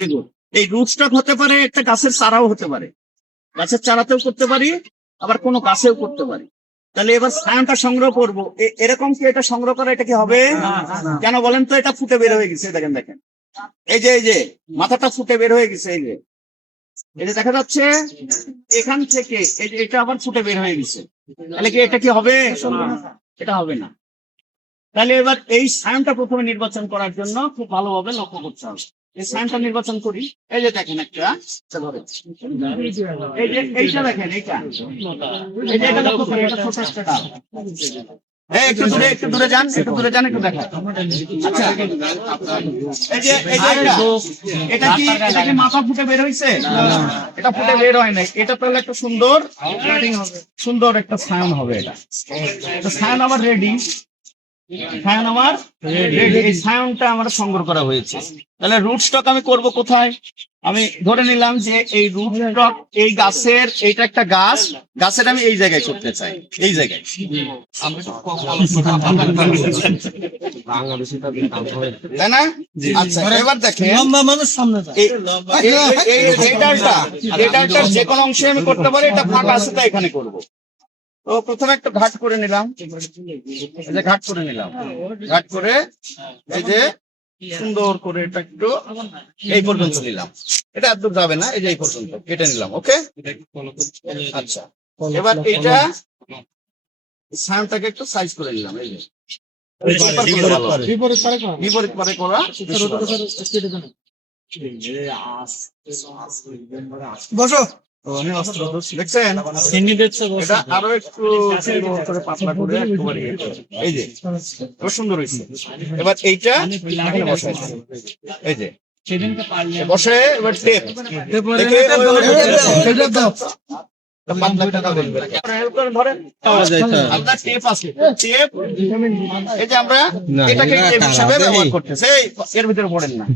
দেখুন, এই root stock হতে পারে, একটা গাছের চারাও হতে পারে, গাছের চারাতেও করতে পারি, আবার কোনো গাছেও করতে পারি। তাহলে এবার ছায়াটা সংগ্রহ করবো, এরকম কি এটা সংগ্রহ করা এটা কি হবে? কেন বলেন তো? এটা ফুটে বের হয়ে গেছে, দেখেন দেখেন, এই যে মাথাটা ফুটে বের হয়ে গেছে, এই যে দেখা যাচ্ছে এখান থেকে, এই যে এটা আবার ফুটে বের হয়ে গেছে। তাহলে কি এটা কি হবে? এটা হবে না। তাহলে এবার এই সায়নটা প্রথমে নির্বাচন করার জন্য খুব ভালোভাবে লক্ষ্য করতে হবে। এই সায়নটা নির্বাচন করি, এই যে দেখেন একটা, এই যে এইটা দেখেন, এইটা এই যে এটা লক্ষ্য করি, এটা ছোট একটা ডাল। একটু দূরে যান, একটু দেখা। আচ্ছা, এটা কি মাথা ফুটে বের হয়েছে? এটা ফুটে বের হয় নাই। এটা তাহলে একটা সুন্দর একটা ছায়ন হবে। এটা ছায়ন আমার রেডি, এই ছায়নটা আমার সংগ্রহ করা হয়েছে। তাহলে রুট স্টক আমি করব কোথায়? আমি ধরে নিলাম যে এই রুট স্টক, এই গাছের, এইটা একটা গাছের আমি এই জায়গায় করতে চাই, এই জায়গায়। তাই না? আচ্ছা, এবার দেখেন এই ডালটার যে কোনো অংশে আমি করতে পারি, এটা ফাঁকা আছে তাই এখানে করবো। তো প্রথমে একটা ঘাট করে নিলাম, ঘাট করে এই যে সুন্দর করে এটা একটু এই পর্যন্ত নিলাম। এটা এত যাবে না, এই যে এই পর্যন্ত কেটে নিলাম। ওকে, আচ্ছা, এবার এইটা ছায়াটাকে একটু সাইজ করে নিলাম। এই যে বিপরীত পারে করা বসো। দেখছেন, এটা আরো একটু পাতলা করে এই যে সুন্দর হয়েছে। এবার এইটা বসাই, এই যে বসে, এবার টেপ আমরা এটাকে টেপ হিসাবে ব্যবহার করতেছি, এর ভিতরে পড়েন না।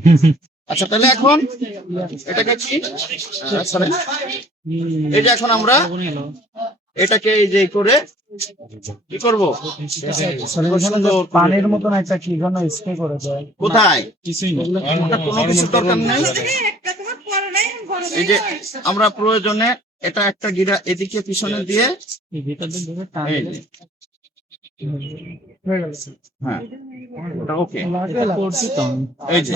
আচ্ছা, তাহলে এখন এটাকে কি, এই যে এখন আমরা এটাকে এই যে করে কি করবো, পানির মতন একটা কি জন্য স্প্রে করে দেয়? কোথায়? কিছুই না, কোনো কিছু দরকার নেই। এই যে আমরা প্রয়োজনে এটা একটা গিরা এদিকে পিছনে দিয়ে, হ্যাঁ ওকে, এই যে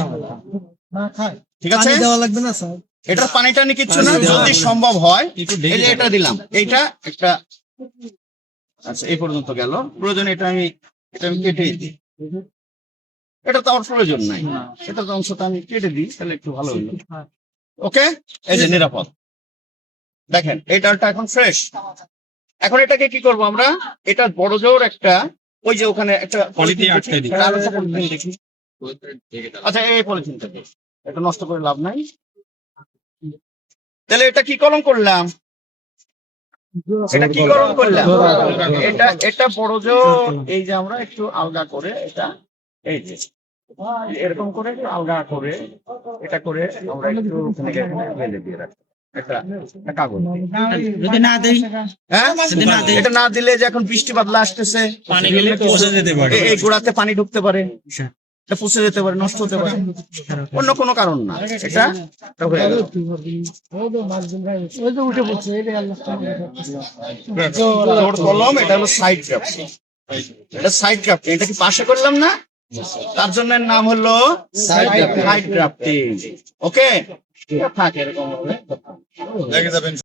ঠিক আছে, দেওয়া লাগবে না স্যার? এটার পানি টানি কিচ্ছু না, যদি সম্ভব হয়। এই যে এটা দিলাম, এইটা একটা, আচ্ছা এই পর্যন্ত গেল। প্রয়োজনে এটা আমি কেটে দিই, এটা তো আমার প্রয়োজন নাই, এটা তো অংশটা আমি কেটে দিই, তাহলে একটু ভালো হলো। ওকে, এই যে নিরাপদ। দেখেন এই ডালটা এখন ফ্রেশ। এখন এটাকে কি করব আমরা? এটা বড় জোর একটা, ওই যে ওখানে একটা পলিথিন দেখি। আচ্ছা, এই পলিথিনটাকে এটা নষ্ট করে লাভ নাই। তাহলে এটা কি কলম করলাম? এটা বড় জোর, এই যে আমরা একটু আলগা করে এটা, এই যে এরকম করে আলগা করে এটা করে আমরা একটু ফেলে দিয়ে রাখি কাগজ। যদি না দেই, এটা না দিলে যে এখন বৃষ্টি বাদলা আসতেছে, এই গোড়াতে পানি ঢুকতে পারে, এটা পচে যেতে পারে, নষ্ট হতে পারে, অন্য কোনো কারণ না। এটা কলম, এটা হলো সাইড গ্রাফটিং। এটা সাইড গ্রাফটিং, এটা কি পাশে করলাম না, তার জন্য নাম হলো সাইড গ্রাফটিং। ওকে, থাক এরকম হবে।